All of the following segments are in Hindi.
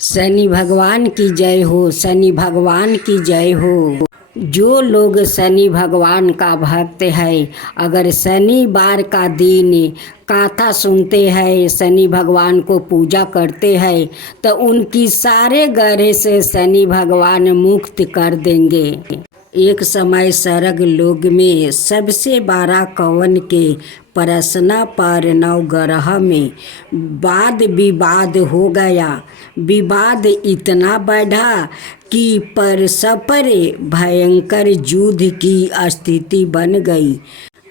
शनि भगवान की जय हो, शनि भगवान की जय हो। जो लोग शनि भगवान का भक्त है, अगर शनिवार का दिन कथा सुनते हैं, शनि भगवान को पूजा करते हैं, तो उनकी सारे ग्रह से शनि भगवान मुक्त कर देंगे। एक समय सर्ग लोक में सबसे बड़ा कवन के प्रश्न पर नवग्रह में वाद विवाद हो गया। विवाद इतना बढ़ा कि परस्पर भयंकर युद्ध की स्थिति बन गई।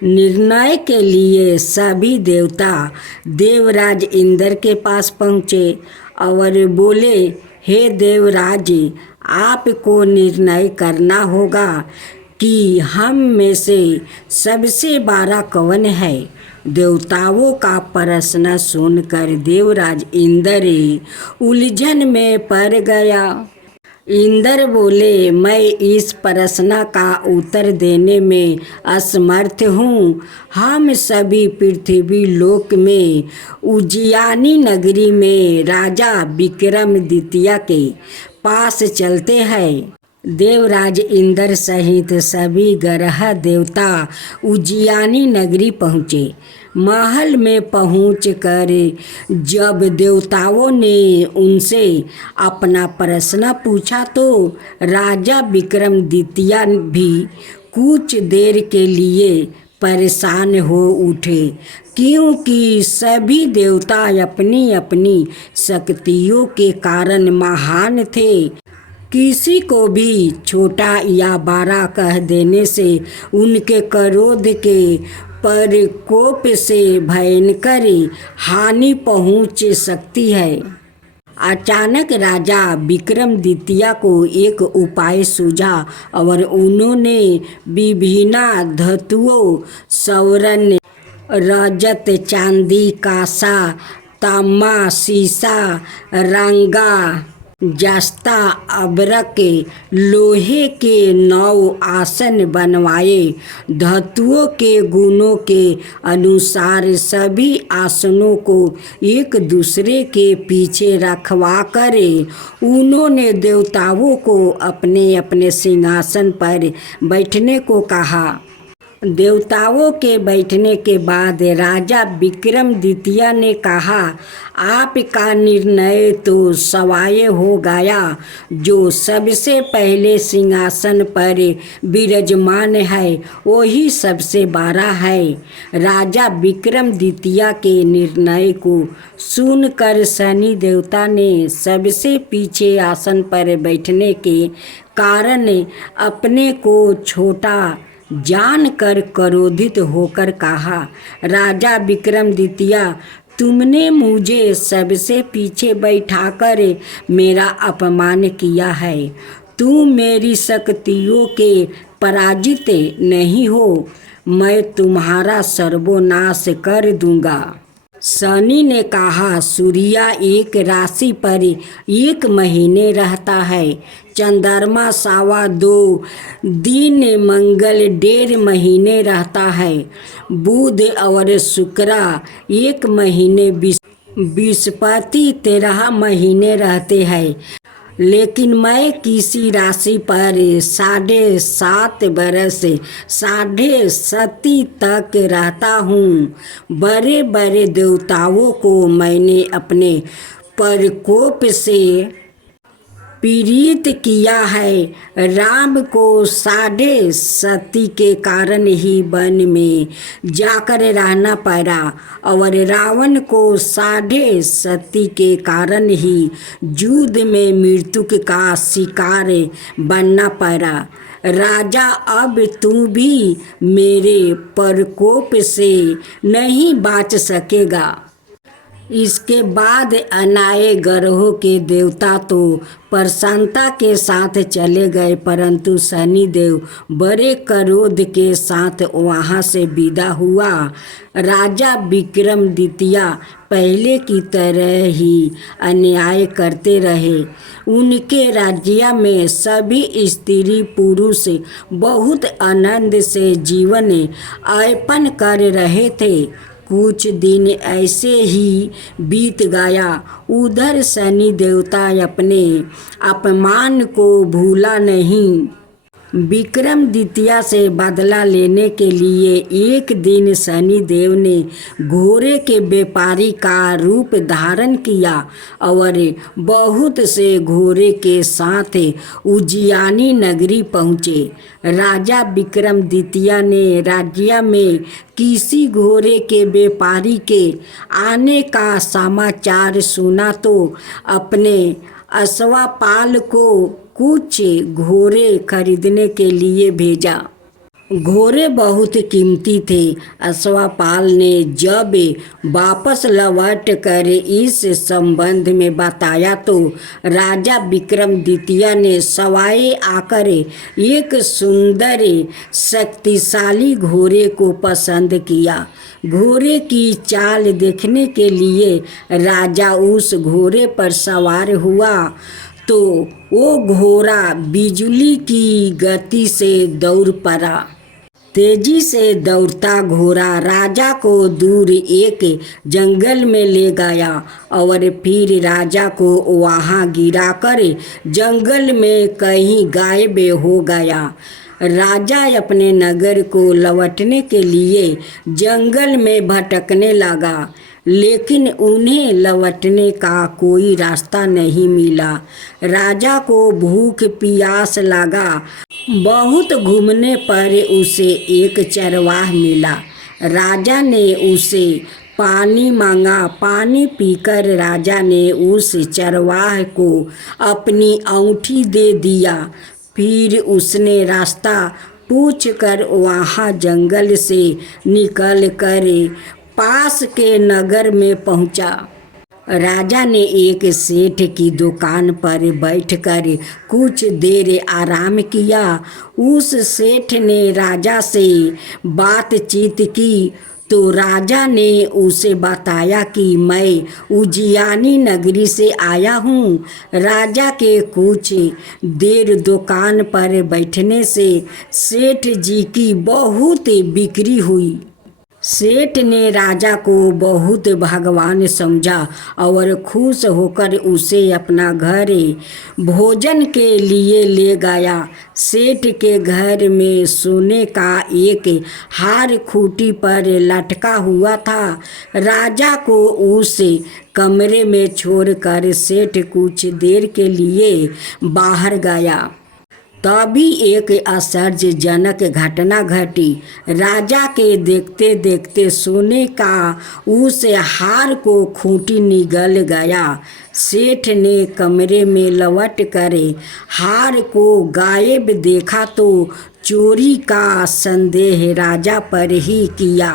निर्णय के लिए सभी देवता देवराज इंद्र के पास पहुँचे और बोले, हे देवराज, आपको निर्णय करना होगा कि हम में से सबसे बड़ा कौन है। देवताओं का प्रश्न सुनकर देवराज इंद्र उलझन में पड़ गया। इंद्र बोले, मैं इस प्रश्न का उत्तर देने में असमर्थ हूँ। हम सभी पृथ्वी लोक में उज्जैनी नगरी में राजा विक्रमादित्य के पास चलते हैं। देवराज इंद्र सहित सभी ग्रह देवता उज्जैनी नगरी पहुँचे। महल में पहुंचकर जब देवताओं ने उनसे अपना प्रश्न पूछा तो राजा विक्रमादित्य भी कुछ देर के लिए परेशान हो उठे, क्योंकि सभी देवता अपनी अपनी शक्तियों के कारण महान थे। किसी को भी छोटा या बड़ा कह देने से उनके क्रोध के प्रकोप से भयंकर हानि पहुंच सकती है। अचानक राजा विक्रमादित्य को एक उपाय सूझा और उन्होंने विभिन्न धातुओं स्वर्ण, रजत, चांदी, कांसा, तांबा, सीसा, रंगा, जस्ता, अबरक, लोहे के 9 आसन बनवाए। धातुओं के गुणों के अनुसार सभी आसनों को एक दूसरे के पीछे रखवा कर उन्होंने देवताओं को अपने अपने सिंहासन पर बैठने को कहा। देवताओं के बैठने के बाद राजा विक्रमादित्य ने कहा, आपका निर्णय तो स्वाय हो गया। जो सबसे पहले सिंहासन पर विराजमान है वही सबसे बड़ा है। राजा विक्रमादित्य के निर्णय को सुनकर शनि देवता ने सबसे पीछे आसन पर बैठने के कारण अपने को छोटा जानकर क्रोधित होकर कहा, राजा विक्रमादित्य, तुमने मुझे सबसे पीछे बैठाकर मेरा अपमान किया है। तुम मेरी शक्तियों के पराजित नहीं हो। मैं तुम्हारा सर्वनाश कर दूंगा। शनि ने कहा, सूर्य एक राशि पर 1 महीने रहता है, चंद्रमा 2.25 दिन, मंगल 1.5 महीने रहता है, बुध और शुक्र 1 महीने, बृहस्पति 13 महीने रहते हैं। लेकिन मैं किसी राशि पर 7.5 बरस 7.5 तक रहता हूँ। बड़े बड़े देवताओं को मैंने अपने प्रकोप से पीड़ित किया है। राम को 7.5 के कारण ही वन में जाकर रहना पड़ा और रावण को 7.5 के कारण ही युद्ध में मृत्यु का शिकार बनना पड़ा। राजा, अब तू भी मेरे प्रकोप से नहीं बच सकेगा। इसके बाद अन्य ग्रहों के देवता तो प्रसन्नता के साथ चले गए, परंतु शनिदेव बड़े क्रोध के साथ वहां से विदा हुआ। राजा विक्रमादित्य पहले की तरह ही अन्याय करते रहे। उनके राज्य में सभी स्त्री पुरुष बहुत आनंद से जीवन यापन कर रहे थे। कुछ दिन ऐसे ही बीत गया। उधर शनि देवता अपने अपमान को भूला नहीं। विक्रमादित्य से बदला लेने के लिए एक दिन शनि देव ने घोड़े के व्यापारी का रूप धारण किया और बहुत से घोड़े के साथ उज्जैनी नगरी पहुँचे। राजा विक्रमादित्य ने राज्य में किसी घोड़े के व्यापारी के आने का समाचार सुना तो अपने अश्वपाल को कुछ घोड़े खरीदने के लिए भेजा। घोड़े बहुत कीमती थे। अश्वपाल ने जब वापस लौट कर इस संबंध में बताया तो राजा विक्रमादित्य ने सवाए आकर एक सुंदर शक्तिशाली घोड़े को पसंद किया। घोड़े की चाल देखने के लिए राजा उस घोड़े पर सवार हुआ तो वो घोड़ा बिजली की गति से दौड़ पड़ा। तेजी से दौड़ता घोड़ा राजा को दूर एक जंगल में ले गया और फिर राजा को वहाँ गिराकर जंगल में कहीं गायब हो गया। राजा अपने नगर को लौटने के लिए जंगल में भटकने लगा, लेकिन उन्हें लौटने का कोई रास्ता नहीं मिला। राजा को भूख प्यास लगा। बहुत घूमने पर उसे एक चरवाहा मिला। राजा ने उसे पानी मांगा। पानी पीकर राजा ने उस चरवाहे को अपनी अंगूठी दे दिया। फिर उसने रास्ता पूछकर वहाँ जंगल से निकल कर पास के नगर में पहुँचा। राजा ने एक सेठ की दुकान पर बैठकर कुछ देर आराम किया। उस सेठ ने राजा से बातचीत की तो राजा ने उसे बताया कि मैं उज्जैनी नगरी से आया हूँ। राजा के कुछ देर दुकान पर बैठने से सेठ जी की बहुत बिक्री हुई। सेठ ने राजा को बहुत भगवान समझा और खुश होकर उसे अपना घर भोजन के लिए ले गया। सेठ के घर में सोने का एक हार खूंटी पर लटका हुआ था। राजा को उस कमरे में छोड़कर सेठ कुछ देर के लिए बाहर गया। तभी एक आश्चर्यजनक घटना घटी। राजा के देखते देखते सोने का उस हार को खूंटी निगल गया। सेठ ने कमरे में लौट कर हार को गायब देखा तो चोरी का संदेह राजा पर ही किया,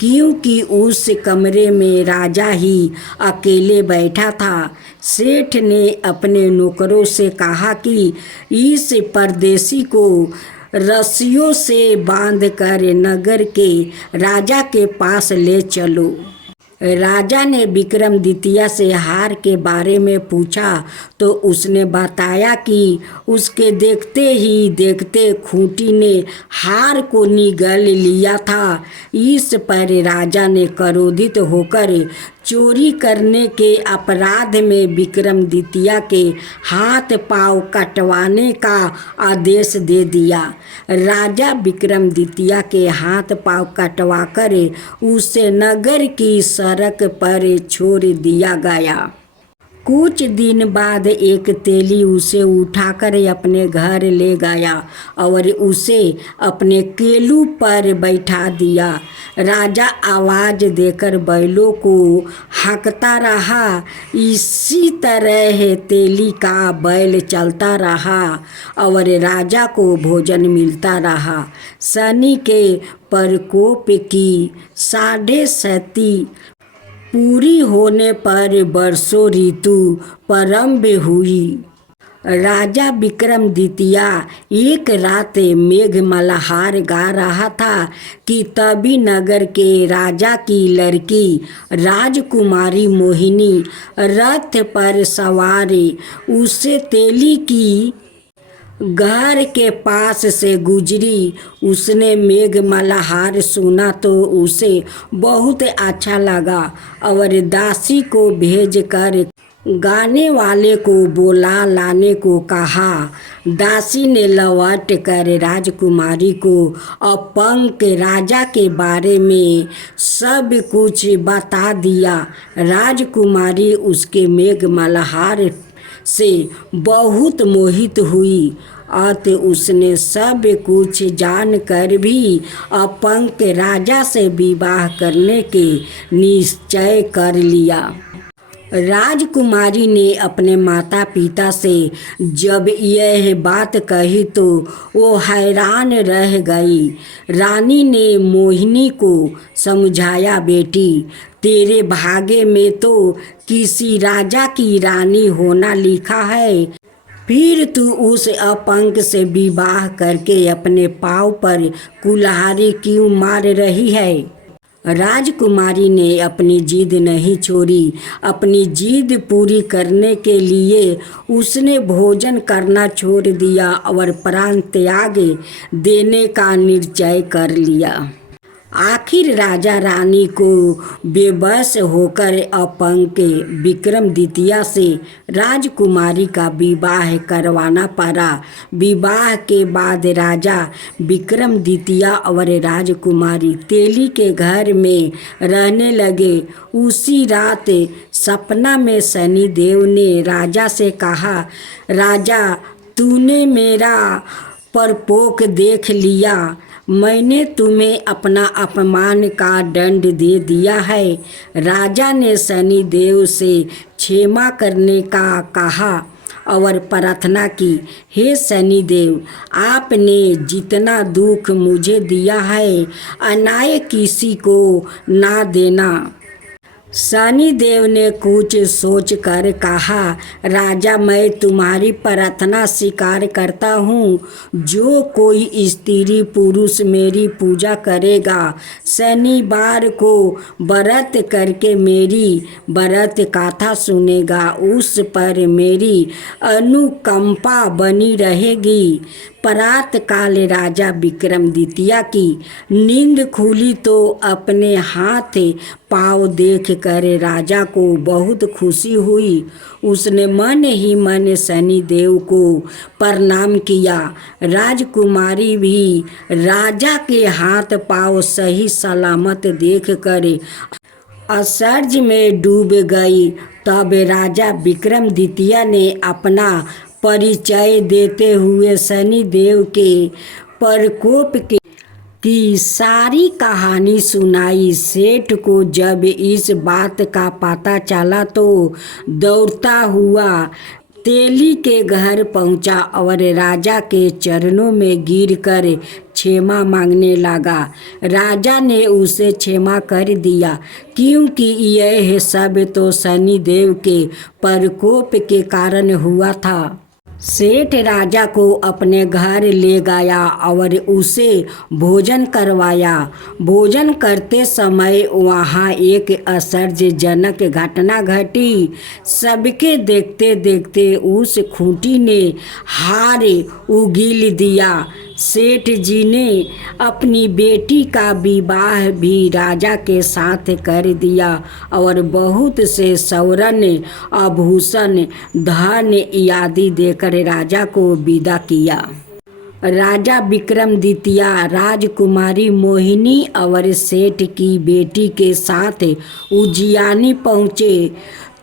क्योंकि उस कमरे में राजा ही अकेले बैठा था। सेठ ने अपने नौकरों से कहा कि इस परदेशी को रस्सियों से बांधकर नगर के राजा के पास ले चलो। राजा ने विक्रमादित्य से हार के बारे में पूछा तो उसने बताया कि उसके देखते ही देखते खूंटी ने हार को निगल लिया था। इस पर राजा ने क्रोधित होकर चोरी करने के अपराध में विक्रमादित्य के हाथ पांव कटवाने का आदेश दे दिया। राजा विक्रमादित्य के हाथ पांव कटवाकर उसे नगर की सड़क पर छोड़ दिया गया। कुछ दिन बाद एक तेली उसे उठाकर अपने घर ले गया और उसे अपने केलू पर बैठा दिया। राजा आवाज़ देकर बैलों को हाँकता रहा। इसी तरह तेली का बैल चलता रहा और राजा को भोजन मिलता रहा। शनि के प्रकोप की 7.5 पूरी होने पर वर्षों ऋतु प्रारंभ हुई। राजा विक्रमादित्य एक रात मेघ मल्हार गा रहा था कि तभी नगर के राजा की लड़की राजकुमारी मोहिनी रथ पर सवार उसे तेली की घर के पास से गुजरी। उसने मेघ मल्हार सुना तो उसे बहुत अच्छा लगा और दासी को भेजकर गाने वाले को बुला लाने को कहा। दासी ने लौट कर राजकुमारी को अपंग राजा के बारे में सब कुछ बता दिया। राजकुमारी उसके मेघ मल्हार से बहुत मोहित हुई। अत उसने सब कुछ जानकर भी अपंग राजा से विवाह करने के निश्चय कर लिया। राजकुमारी ने अपने माता पिता से जब यह बात कही तो वो हैरान रह गई। रानी ने मोहिनी को समझाया, बेटी तेरे भाग्य में तो किसी राजा की रानी होना लिखा है, फिर तू उस अपंग से विवाह करके अपने पाँव पर कुल्हाड़ी क्यों मार रही है। राजकुमारी ने अपनी जिद नहीं छोड़ी। अपनी जिद पूरी करने के लिए उसने भोजन करना छोड़ दिया और प्राण त्याग देने का निश्चय कर लिया। आखिर राजा रानी को बेबस होकर अपंग विक्रमादित्य से राजकुमारी का विवाह करवाना पड़ा। विवाह के बाद राजा विक्रमादित्य और राजकुमारी तेली के घर में रहने लगे। उसी रात सपना में शनिदेव ने राजा से कहा, राजा तूने मेरा परपोक देख लिया, मैंने तुम्हें अपना अपमान का दंड दे दिया है। राजा ने शनिदेव से क्षमा करने का कहा और प्रार्थना की, हे शनिदेव आपने जितना दुख मुझे दिया है अनाय किसी को ना देना। शनिदेव ने कुछ सोचकर कहा, राजा मैं तुम्हारी प्रार्थना स्वीकार करता हूँ। जो कोई स्त्री पुरुष मेरी पूजा करेगा, शनिवार को व्रत करके मेरी व्रत कथा सुनेगा, उस पर मेरी अनुकंपा बनी रहेगी। प्रातः काल राजा विक्रमादित्य की नींद खुली तो अपने हाथ पाँव देख कर राजा को बहुत खुशी हुई। उसने मन ही मन शनिदेव को प्रणाम किया। राजकुमारी भी राजा के हाथ पाँव सही सलामत देख कर आश्चर्य में डूब गई। तब राजा विक्रमादित्य ने अपना परिचय देते हुए शनिदेव के प्रकोप की सारी कहानी सुनाई। सेठ को जब इस बात का पता चला तो दौड़ता हुआ तेली के घर पहुंचा और राजा के चरणों में गिरकर क्षमा मांगने लगा। राजा ने उसे क्षमा कर दिया, क्योंकि यह सब तो शनिदेव के प्रकोप के कारण हुआ था। सेठ राजा को अपने घर ले गया और उसे भोजन करवाया। भोजन करते समय वहाँ एक आश्चर्यजनक घटना घटी। सबके देखते देखते उस खूंटी ने हार उगील दिया। सेठ जी ने अपनी बेटी का विवाह भी राजा के साथ कर दिया और बहुत से स्वर्ण आभूषण धन आदि देकर राजा को विदा किया। राजा विक्रमादित्य राजकुमारी मोहिनी और सेठ की बेटी के साथ उज्जैनी पहुँचे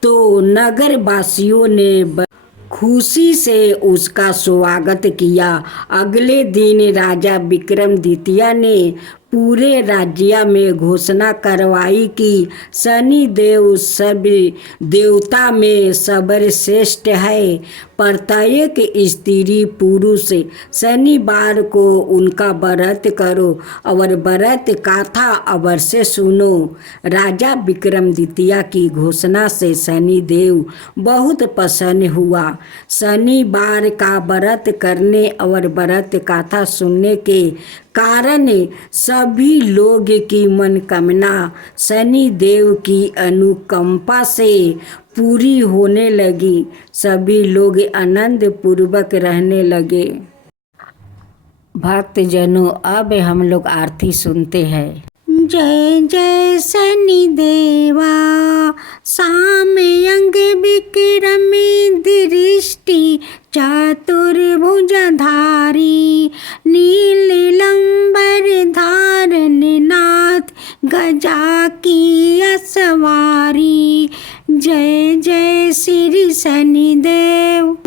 तो नगर वासियों ने खुशी से उसका स्वागत किया। अगले दिन राजा विक्रमादित्य ने पूरे राज्य में घोषणा करवाई कि शनिदेव सभी देवता में सर्वश्रेष्ठ है। प्रत्येक स्त्री पुरुष शनिवार को उनका व्रत करो और व्रत कथा अवश्य सुनो। राजा विक्रमादित्य की घोषणा से शनिदेव बहुत प्रसन्न हुआ। शनिवार का व्रत करने और व्रत कथा सुनने के कारण सभी लोग की मनोकामना शनि देव की अनुकंपा से पूरी होने लगी। सभी लोग आनंद पूर्वक रहने लगे। भक्तजनों, अब हम लोग आरती सुनते हैं। जय जय शनि देवा, सामयंग विक्रमी दृष्टि चतुर्भुजधारी, नीलंबर धारण नाथ गजा की असवारी। जय जय श्री शनिदेव,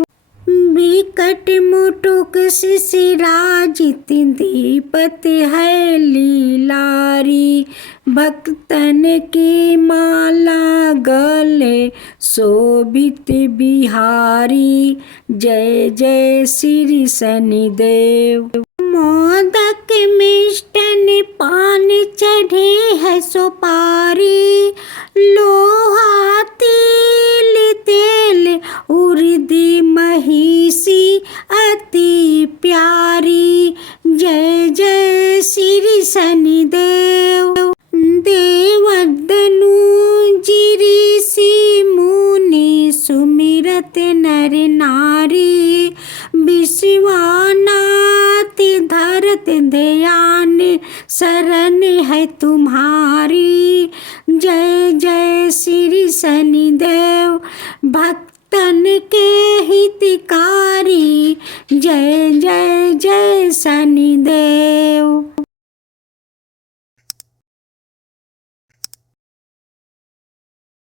विकट मुटुक शिशिराजित दीपत है लीलारी, भक्तन की माला गले शोभित बिहारी। जय जय श्री शनिदेव। मोदक मिष्टन पान चढ़े है सुपारी, लोहा तिल तेल उर्दी महिषी अति प्यारी। जय जय श्री शनिदेव। देवदनु ऋषि मुनि सुमिरत नर नारी, विश्वनाथ धरत ध्यान शरण है तुम्हारी। जय जय श्री शनिदेव, भक्तन के हितकारी। जय जय जय शनिदेव।